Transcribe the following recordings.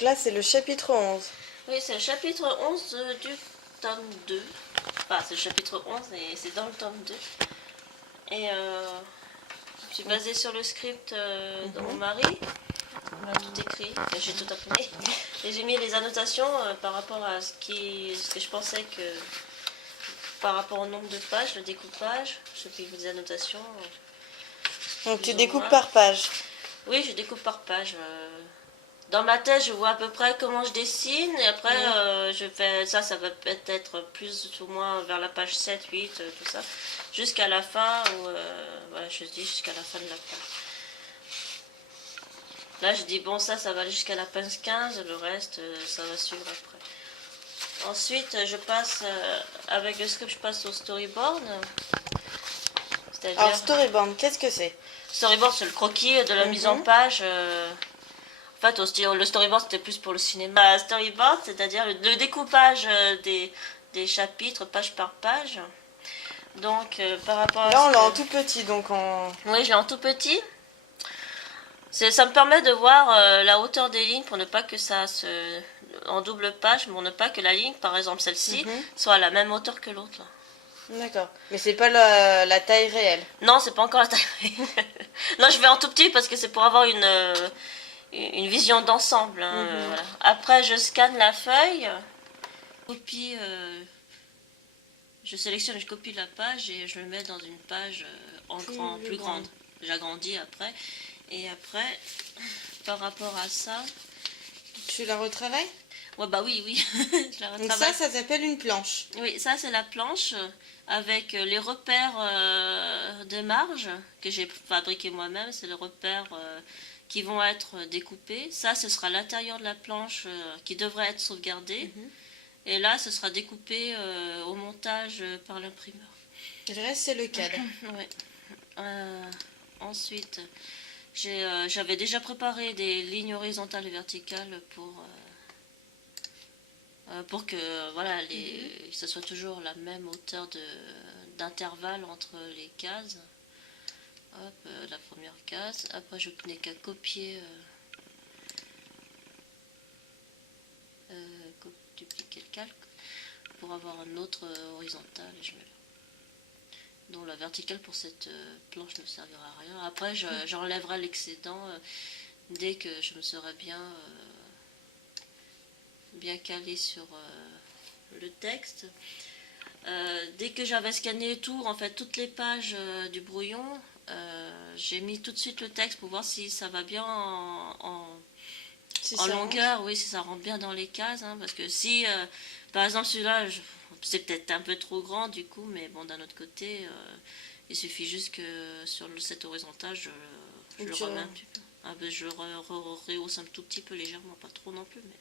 Donc là, c'est le chapitre 11. Oui, c'est le chapitre 11 du tome 2. Enfin, c'est le chapitre 11 et c'est dans le tome 2. Et je suis basée sur le script de mon mari. On a tout écrit, enfin, j'ai tout imprimé. Et j'ai mis les annotations par rapport à ce que je pensais que... Par rapport au nombre de pages, le découpage, j'ai mis des annotations. Donc tu découpes par page. Oui, je découpe par page. Dans ma tête, je vois à peu près comment je dessine. Et après, je fais ça va peut-être plus ou moins vers la page 7, 8, tout ça. Jusqu'à la fin, où, voilà, je dis jusqu'à la fin de la page. Là, je dis, bon, ça va aller jusqu'à la page 15. Le reste, ça va suivre après. Ensuite, je passe, avec le script, je passe au storyboard. Alors, storyboard, qu'est-ce que c'est? Storyboard, c'est le croquis de la mise en page. En fait, le storyboard, c'était plus pour le cinéma. Storyboard, c'est-à-dire le découpage des chapitres, page par page. Donc, par rapport à... Là, on l'a en tout petit, donc en... Oui, je l'ai en tout petit. Ça me permet de voir la hauteur des lignes pour ne pas que ça se... En double page, pour ne pas que la ligne, par exemple celle-ci, soit à la même hauteur que l'autre. D'accord. Mais c'est pas la taille réelle? Non, c'est pas encore la taille réelle. Non, je vais en tout petit parce que c'est pour avoir une vision d'ensemble. Hein, voilà. Après, je scanne la feuille, copie, je sélectionne, je copie la page et je le mets dans une page plus grande. J'agrandis après. Et après, par rapport à ça... Tu la retravailles? Ouais, bah oui, je la retravaille. Donc ça s'appelle une planche. Oui, ça c'est la planche avec les repères de marge que j'ai fabriqué moi-même. C'est les repères qui vont être découpés. Ça, ce sera l'intérieur de la planche qui devrait être sauvegardé. Et là, ce sera découpé au montage par l'imprimeur. Le reste, c'est le cadre. Oui. Ensuite, j'avais déjà préparé des lignes horizontales et verticales pour que voilà, ce soit toujours la même hauteur d'intervalle entre les cases. Hop, la première case. Après, je n'ai qu'à copier, dupliquer le calque pour avoir un autre horizontal. Et je mets là. Donc la verticale pour cette planche ne servira à rien. Après, j'enlèverai l'excédent dès que je me serai bien calé sur le texte. Dès que j'avais scanné tout, en fait, toutes les pages du brouillon, j'ai mis tout de suite le texte pour voir si ça va bien en longueur, oui, si ça rentre bien dans les cases. Hein, parce que si, par exemple, celui-là, c'est peut-être un peu trop grand du coup, mais bon, d'un autre côté, il suffit juste que sur cet horizontal, je le remets un petit peu. Ah, ben, je rehausse un tout petit peu légèrement, pas trop non plus, mais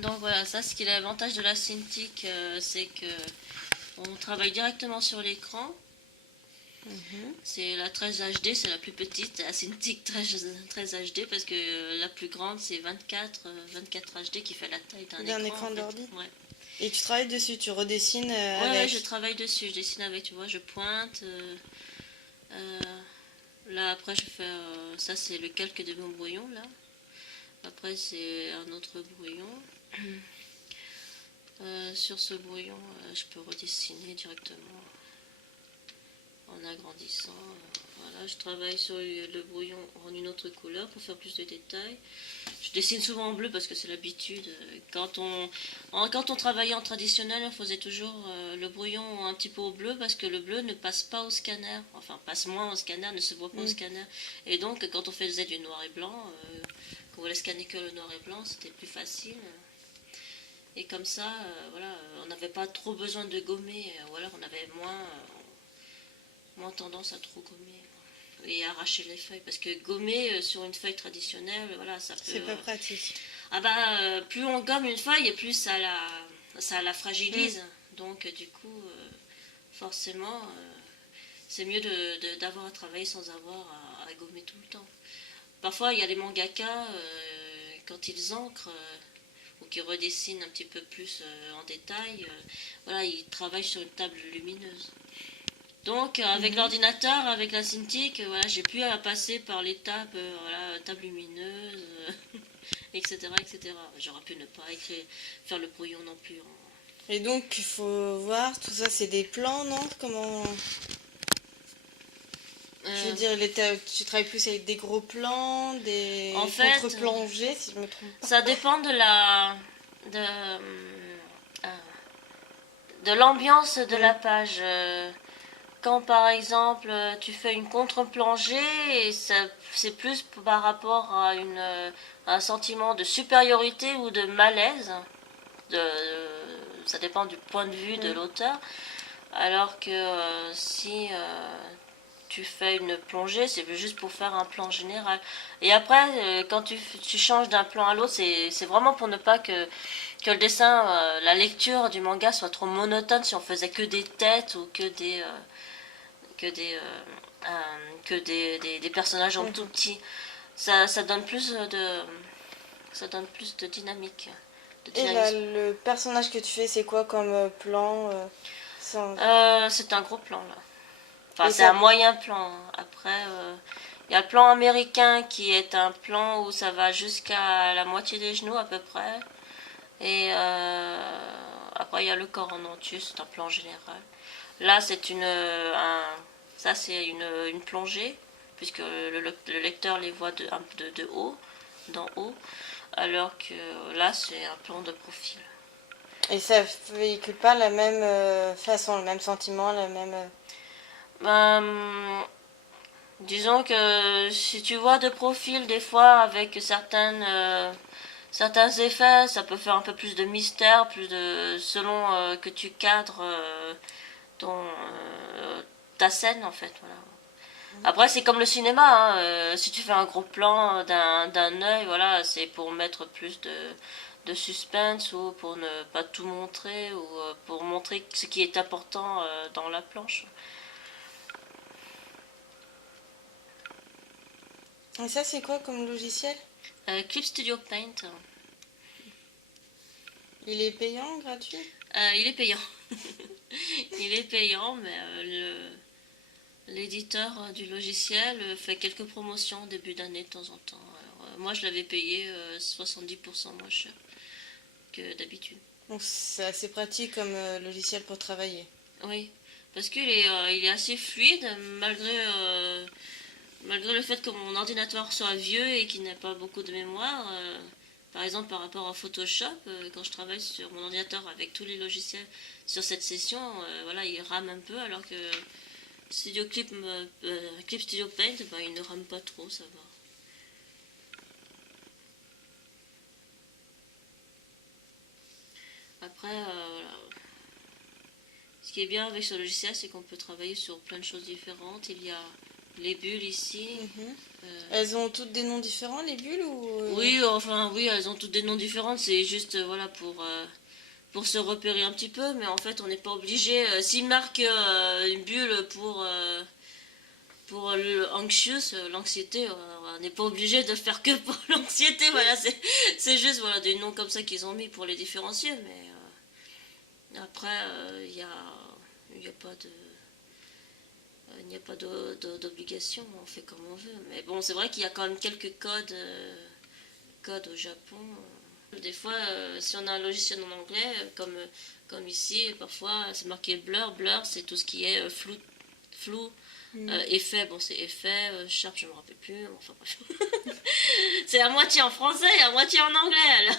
donc voilà, ça, ce qui est l'avantage de la Cintiq, c'est que on travaille directement sur l'écran. C'est la 13 HD, c'est la plus petite, la Cintiq 13 HD, parce que la plus grande, c'est 24 HD qui fait la taille d'un écran d'ordi. Ouais. Et tu travailles dessus, tu redessines avec. Ouais, je travaille dessus, je dessine avec, tu vois, je pointe. Là, après, je fais... ça, c'est le calque de mon brouillon, là. Après, c'est un autre brouillon. Sur ce brouillon, je peux redessiner directement en agrandissant. Voilà, je travaille sur le brouillon en une autre couleur pour faire plus de détails. Je dessine souvent en bleu parce que c'est l'habitude. Quand on travaillait en traditionnel, on faisait toujours le brouillon un petit peu au bleu parce que le bleu ne passe pas au scanner. Enfin, passe moins au scanner, ne se voit pas au scanner. Et donc, quand on faisait du noir et blanc, qu'on voulait scanner que le noir et blanc, c'était plus facile. Et comme ça, voilà, on n'avait pas trop besoin de gommer, ou alors on avait moins tendance à trop gommer et arracher les feuilles. Parce que gommer sur une feuille traditionnelle, voilà, ça peut... C'est pas pratique. Ah bah, plus on gomme une feuille, et plus ça la fragilise. Donc, du coup, forcément, c'est mieux d'avoir à travailler sans avoir à gommer tout le temps. Parfois, il y a les mangaka, quand ils encrent... ou qui redessinent un petit peu plus en détail, voilà, ils travaillent sur une table lumineuse. Donc avec l'ordinateur, avec la Cintiq, voilà, j'ai pu passer par l'étape, voilà, table lumineuse, etc., etc. J'aurais pu ne pas faire le brouillon non plus. Et donc, il faut voir, tout ça, c'est des plans, non? Comment... Je veux dire, tu travailles plus avec des gros plans, des En fait, contre-plongées, si je me trompe pas. ça dépend de l'ambiance de la page. Quand par exemple tu fais une contre-plongée, et c'est plus par rapport à un sentiment de supériorité ou de malaise. Ça dépend du point de vue de l'auteur. Alors que si tu fais une plongée, c'est juste pour faire un plan général. Et après, quand tu changes d'un plan à l'autre, c'est vraiment pour ne pas que le dessin, la lecture du manga soit trop monotone si on faisait que des têtes ou que des, des personnages en tout petit. Ça donne ça donne plus de dynamique. Et là, le personnage que tu fais, c'est quoi comme plan c'est un gros plan là. Enfin, c'est un moyen plan. Après, il y a le plan américain qui est un plan où ça va jusqu'à la moitié des genoux à peu près. Et après, il y a le corps en entier, c'est un plan général. Là, ça c'est une plongée, puisque le lecteur les voit de haut, d'en haut, alors que là, c'est un plan de profil. Et ça véhicule pas la même façon, le même sentiment, la même... Disons que si tu vois de profil, des fois, avec certains effets, ça peut faire un peu plus de mystère, selon que tu cadres ta scène, en fait. Voilà. Après, c'est comme le cinéma, hein, si tu fais un gros plan d'un œil, voilà, c'est pour mettre plus de suspense ou pour ne pas tout montrer ou pour montrer ce qui est important dans la planche. Et ça, c'est quoi comme logiciel? Clip Studio Paint. Il est payant, gratuit? Il est payant. Il est payant, mais l'éditeur du logiciel fait quelques promotions au début d'année de temps en temps. Alors, moi, je l'avais payé 70% moins cher que d'habitude. Donc c'est assez pratique comme logiciel pour travailler. Oui, parce qu'il il est assez fluide, malgré le fait que mon ordinateur soit vieux et qu'il n'ait pas beaucoup de mémoire. Par exemple, par rapport à Photoshop, quand je travaille sur mon ordinateur avec tous les logiciels sur cette session, voilà, il rame un peu, alors que Clip Studio Paint, ben, il ne rame pas trop, ça va. Après, voilà. Ce qui est bien avec ce logiciel, c'est qu'on peut travailler sur plein de choses différentes. Il y a les bulles ici. Elles ont toutes des noms différents, les bulles ou... Oui, enfin, oui, elles ont toutes des noms différents. C'est juste, voilà, pour se repérer un petit peu. Mais en fait, on n'est pas obligé. S'ils marquent une bulle pour le anxious, l'anxiété, on n'est pas obligé de faire que pour l'anxiété. Voilà, c'est juste voilà, des noms comme ça qu'ils ont mis pour les différencier. Mais après, il n'y a pas de... Il n'y a pas d'obligation, on fait comme on veut. Mais bon, c'est vrai qu'il y a quand même quelques codes au Japon. Des fois, si on a un logiciel en anglais, comme ici, parfois c'est marqué blur. Blur, c'est tout ce qui est flou. Effet, bon, c'est effet. Sharp, je ne me rappelle plus. Enfin bref. C'est à moitié en français et à moitié en anglais, alors.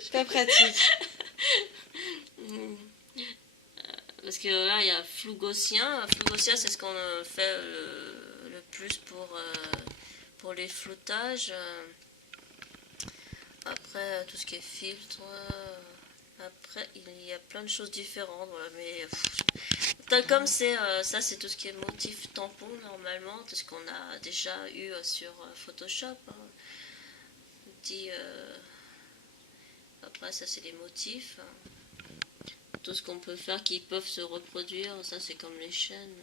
C'est pas pratique. Parce que là, il y a flou gaussien. Flou gaussien, c'est ce qu'on fait le plus pour les floutages. Après, tout ce qui est filtre. Après, il y a plein de choses différentes. Voilà, mais comme ça, c'est tout ce qui est motif tampon, normalement. Tout ce qu'on a déjà eu sur Photoshop. Après, ça, c'est les motifs. Tout ce qu'on peut faire qui peuvent se reproduire, ça c'est comme les chaînes.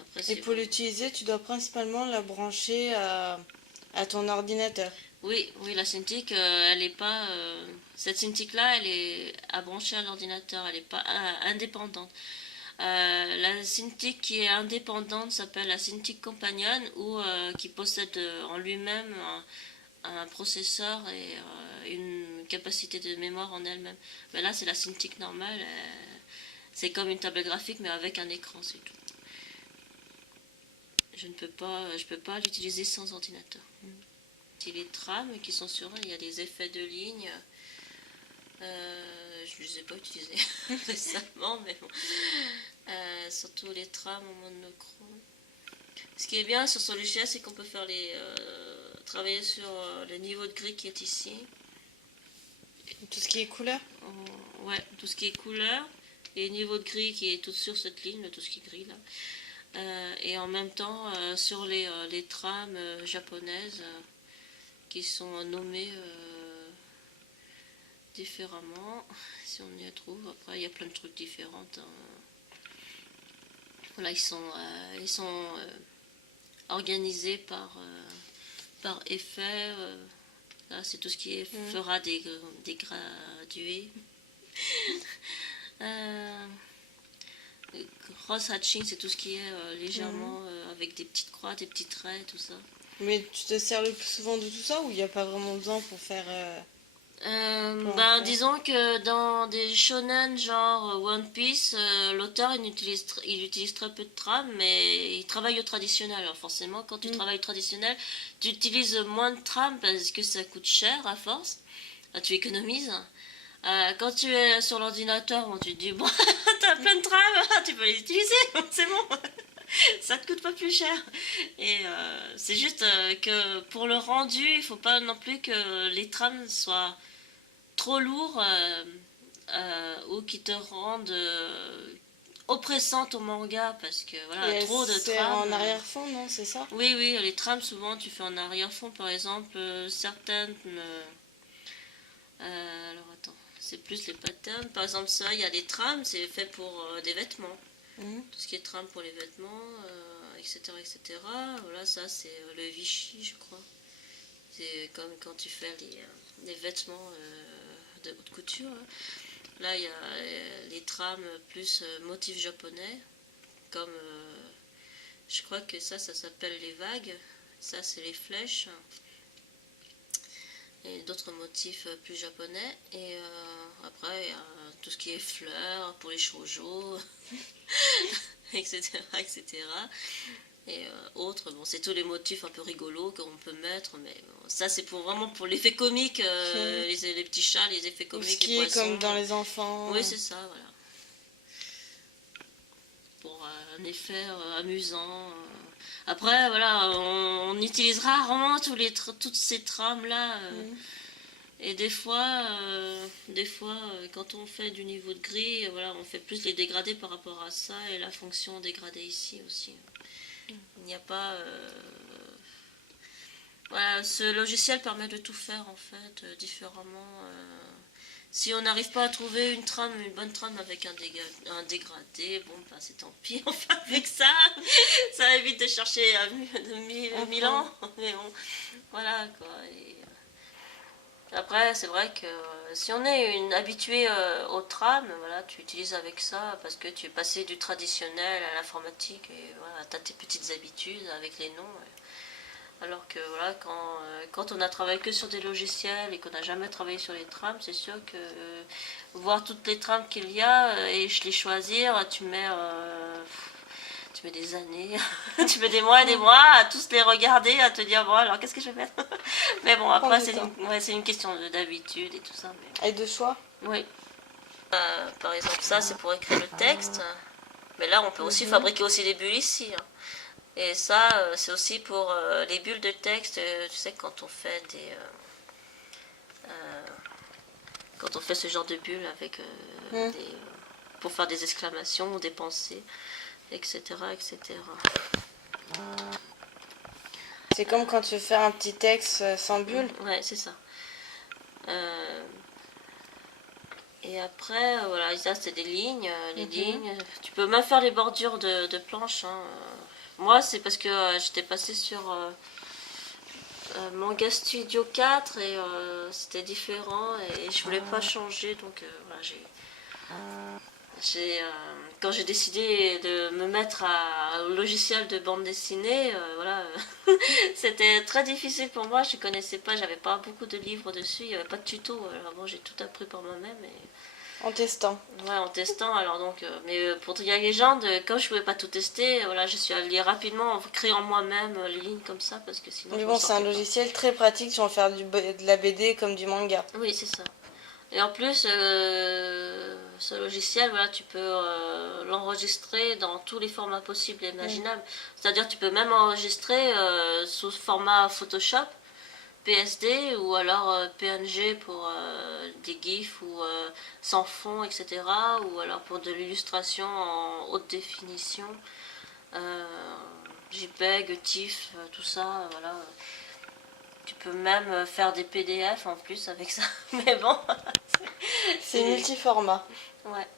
Après, et pour l'utiliser, tu dois principalement la brancher à ton ordinateur. Oui, la Cintiq, elle est pas. Cette Cintiq là, elle est à brancher à l'ordinateur, elle n'est pas indépendante. La Cintiq qui est indépendante s'appelle la Cintiq Companion, ou qui possède en lui-même un processeur et une capacité de mémoire en elle-même. Mais là, c'est la Cintiq normale. C'est comme une table graphique, mais avec un écran, c'est tout. Je peux pas l'utiliser sans ordinateur. C'est les trams qui sont sur eux, il y a des effets de ligne. Je ne les ai pas utilisés récemment, mais bon. Surtout les trams en monochrome. Ce qui est bien sur ce logiciel, c'est qu'on peut faire travailler sur le niveau de gris qui est ici. Tout ce qui est couleur. Ouais, tout ce qui est couleur. Et niveau de gris qui est tout sur cette ligne, tout ce qui est gris là. Et en même temps, sur les trames japonaises qui sont nommées différemment, si on y trouve. Après, il y a plein de trucs différents. Hein. Voilà, ils sont organisés par effet. Là, c'est tout ce qui fera des gradués. Cross hatching, c'est tout ce qui est légèrement avec des petites croix, des petits traits, tout ça. Mais tu te sers le plus souvent de tout ça ou il n'y a pas vraiment besoin pour faire... Disons que dans des shonen genre One Piece, l'auteur il utilise très peu de trames, mais il travaille au traditionnel. Alors forcément, quand tu travailles au traditionnel, tu utilises moins de trames parce que ça coûte cher à force. Tu économises. Quand tu es sur l'ordinateur, bon, tu te dis, bon, t'as plein de trames, tu peux les utiliser, c'est bon. Ça te coûte pas plus cher. Et c'est juste que pour le rendu, il faut pas non plus que les trames soient trop lourds ou qui te rendent oppressante au manga, parce que voilà, trop de trames. C'est en arrière-fond, non, c'est ça? Oui, les trames, souvent, tu fais en arrière-fond, par exemple, certaines... alors attends, c'est plus les patterns. Par exemple, ça, il y a des trames, c'est fait pour des vêtements. Tout ce qui est trame pour les vêtements, etc., etc. Voilà, ça, c'est le Vichy, je crois. C'est comme quand tu fais les vêtements de haute couture. Là, il y a les trames plus motifs japonais, comme je crois que ça s'appelle les vagues. Ça, c'est les flèches. Et d'autres motifs plus japonais. Et après, il y a tout ce qui est fleurs pour les shoujo, etc., etc. Et autres, bon, c'est tous les motifs un peu rigolos qu'on peut mettre, mais bon, ça c'est vraiment pour l'effet comique, les petits chats, les effets comiques, ce qui les est poissons. comme dans les enfants. Oui, c'est ça, voilà. Pour un effet amusant. Après, voilà, on utilisera rarement toutes ces trames-là. Et des fois, quand on fait du niveau de gris, voilà, on fait plus les dégradés par rapport à ça, et la fonction dégradée ici aussi. Il n'y a pas... Voilà, ce logiciel permet de tout faire, en fait, différemment. Si on n'arrive pas à trouver une bonne trame avec un dégradé, bon, bah, c'est tant pis, on fait avec ça. Ça évite de chercher 1000 ans. Mais bon, voilà, quoi. Et, après, c'est vrai que si on est habitué aux trames, voilà, tu utilises avec ça parce que tu es passé du traditionnel à l'informatique et voilà, tu as tes petites habitudes avec les noms. Alors que voilà, quand on a travaillé que sur des logiciels et qu'on n'a jamais travaillé sur les trames, c'est sûr que voir toutes les trames qu'il y a et les choisir, tu mets des années, tu mets des mois et des mois à tous les regarder, à te dire, bon, alors qu'est-ce que je vais mettre? Mais bon, après, c'est une question d'habitude et tout ça. Mais... Et de choix? Oui. Par exemple, ça, c'est pour écrire le texte. Mais là, on peut aussi fabriquer aussi des bulles ici. Hein. Et ça, c'est aussi pour les bulles de texte, tu sais, quand on fait quand on fait ce genre de bulles avec pour faire des exclamations ou des pensées, etc., etc. C'est comme quand tu fais un petit texte sans bulle. Ouais, c'est ça. Et après, voilà, ça c'est des lignes, les lignes. Tu peux même faire les bordures de planches. Hein. Moi, c'est parce que j'étais passée sur Manga Studio 4 et c'était différent et je voulais pas changer, donc voilà, j'ai... Quand j'ai décidé de me mettre au logiciel de bande dessinée, voilà, c'était très difficile pour moi. Je connaissais pas, j'avais pas beaucoup de livres dessus, il n'y avait pas de tuto. Alors bon, j'ai tout appris par moi-même. En testant. Ouais, en testant. Alors donc, pour Triangle Légende, comme je pouvais pas tout tester, voilà, je suis allée rapidement en créant moi-même les lignes comme ça parce que sinon. Mais je bon, m'en c'est un sortais pas. logiciel très pratique si on veut faire de la BD comme du manga. Oui, c'est ça. Et en plus, ce logiciel, voilà, tu peux l'enregistrer dans tous les formats possibles et imaginables. C'est-à-dire, tu peux même enregistrer sous format Photoshop, PSD ou alors PNG pour des GIFs ou sans fond, etc. Ou alors pour de l'illustration en haute définition, euh, JPEG, TIFF, tout ça, voilà. Tu peux même faire des PDF en plus avec ça. Mais bon, C'est multiformat. ouais.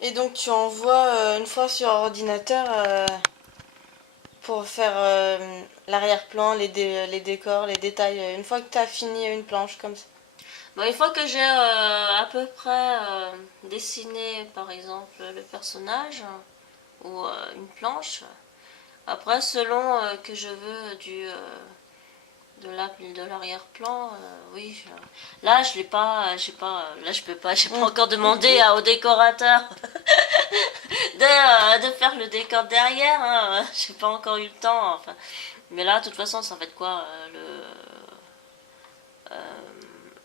Et donc tu envoies une fois sur ordinateur pour faire l'arrière-plan, les décors, les détails. Une fois que tu as fini une planche comme ça. Bon, une fois que j'ai à peu près dessiné, par exemple, le personnage ou une planche, après, selon que je veux de l'arrière-plan, oui. Là, je l'ai pas, là, je peux pas, j'ai pas encore demandé au décorateur de faire le décor derrière. Hein. J'ai pas encore eu le temps. Enfin, mais là, de toute façon, ça va être quoi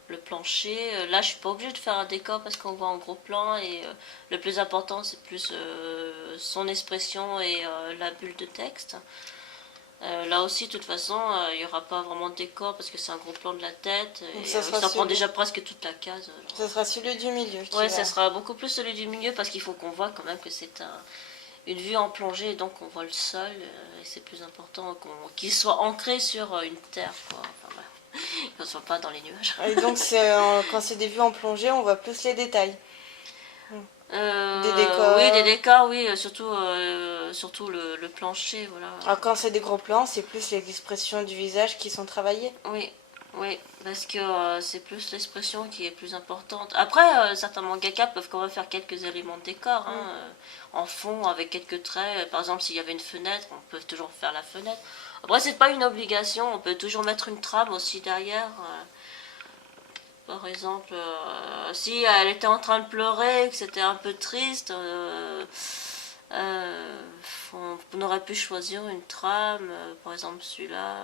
le plancher. Là, je suis pas obligée de faire un décor parce qu'on voit en gros plan et le plus important, c'est plus son expression et la bulle de texte. Là aussi, de toute façon, il n'y aura pas vraiment de décor parce que c'est un gros plan de la tête. Donc Et ça prend déjà presque toute la case. Ça sera celui du milieu. Ouais, ça sera beaucoup plus celui du milieu parce qu'il faut qu'on voit quand même que c'est une vue en plongée, donc on voit le sol. Et c'est plus important qu'il soit ancré sur une terre, quoi. Enfin, voilà. Qu'on ne soit pas dans les nuages. Et donc quand c'est des vues en plongée, on voit plus les détails. Des décors. Oui, des décors, oui, surtout le plancher, voilà. Alors quand c'est des gros plans, c'est plus les expressions du visage qui sont travaillées. Oui, oui, parce que c'est plus l'expression qui est plus importante. Après, certains mangaka peuvent quand même faire quelques éléments de décor, hein, en fond, avec quelques traits. Par exemple, s'il y avait une fenêtre, on peut toujours faire la fenêtre. Après, c'est pas une obligation, on peut toujours mettre une trame aussi derrière. Par exemple, si elle était en train de pleurer, que c'était un peu triste, on aurait pu choisir une trame, par exemple celui-là,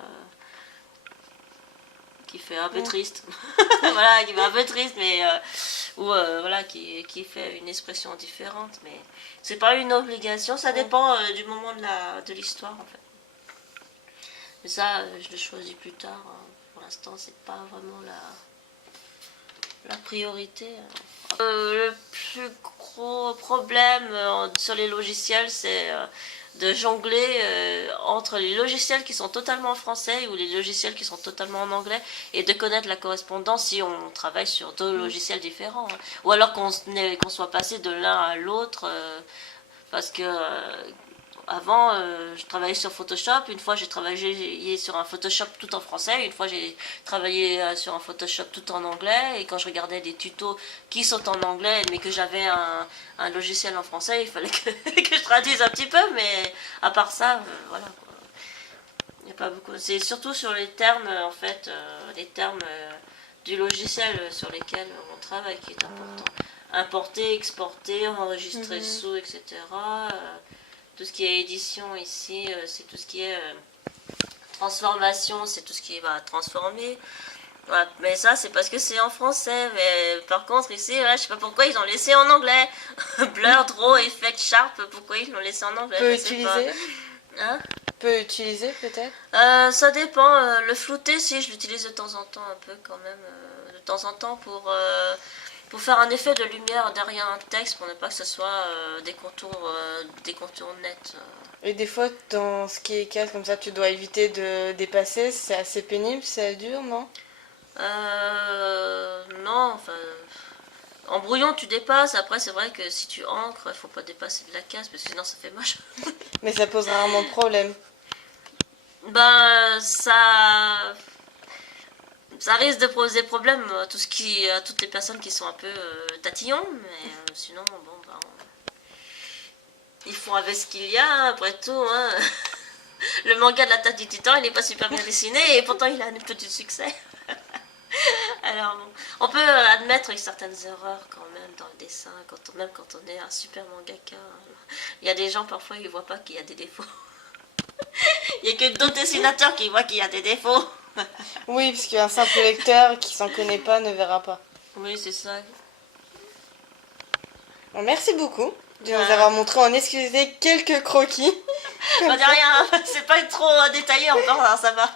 qui fait un peu triste. Voilà, qui fait un peu triste, mais ou voilà, qui fait une expression différente. Mais c'est pas une obligation, ça dépend du moment de l'histoire en fait. Mais ça, je le choisis plus tard. Pour l'instant, c'est pas vraiment la priorité. Le plus gros problème sur les logiciels, c'est de jongler entre les logiciels qui sont totalement en français ou les logiciels qui sont totalement en anglais et de connaître la correspondance si on travaille sur deux logiciels différents. Hein. Ou alors qu'on soit passé de l'un à l'autre parce que avant, je travaillais sur Photoshop. Une fois, j'ai travaillé sur un Photoshop tout en français. Une fois, j'ai travaillé sur un Photoshop tout en anglais. Et quand je regardais des tutos qui sont en anglais, mais que j'avais un logiciel en français, il fallait que je traduise un petit peu. Mais à part ça, voilà. Il n'y a pas beaucoup. C'est surtout sur les termes, en fait, les termes du logiciel sur lesquels on travaille qui est important. Importer, exporter, enregistrer sous, etc. Tout ce qui est édition ici, c'est tout ce qui est transformation, c'est tout ce qui va transformer. Voilà. Mais ça, c'est parce que c'est en français. Mais par contre, ici, là, je sais pas pourquoi ils l'ont laissé en anglais. Blur, Draw, Effect, Sharp, pourquoi ils l'ont laissé en anglais? Peut utiliser Hein? Peut utiliser peut-être. Ça dépend. Le flouté, si, je l'utilise de temps en temps, un peu quand même. De temps en temps pour faire un effet de lumière derrière un texte pour ne pas que ce soit des contours nets. Et des fois, dans ce qui est casse comme ça, tu dois éviter de dépasser. C'est assez pénible, c'est dur, non? Non, enfin... En brouillon, tu dépasses. Après, c'est vrai que si tu encres, il faut pas dépasser de la case parce que sinon ça fait moche. Mais ça pose rarement de problème. Ben, ça Ça risque de poser problème à toutes les personnes qui sont un peu tatillons, mais sinon, bon, bah, ils font avec ce qu'il y a, hein, après tout. Hein. Le manga de l'attaque du titan, il n'est pas super bien dessiné, et pourtant il a un petit succès. Alors, bon, on peut admettre certaines erreurs quand même dans le dessin, même quand on est un super mangaka. Il y a des gens, parfois, ils voient pas qu'il y a des défauts. Il n'y a que d'autres dessinateurs qui voient qu'il y a des défauts. Oui, parce qu'un simple lecteur qui s'en connaît pas ne verra pas. Oui, c'est ça. Bon, merci beaucoup de nous Ouais. avoir montré en exclusivité quelques croquis. Pas de rien, c'est pas trop détaillé encore, hein, ça va.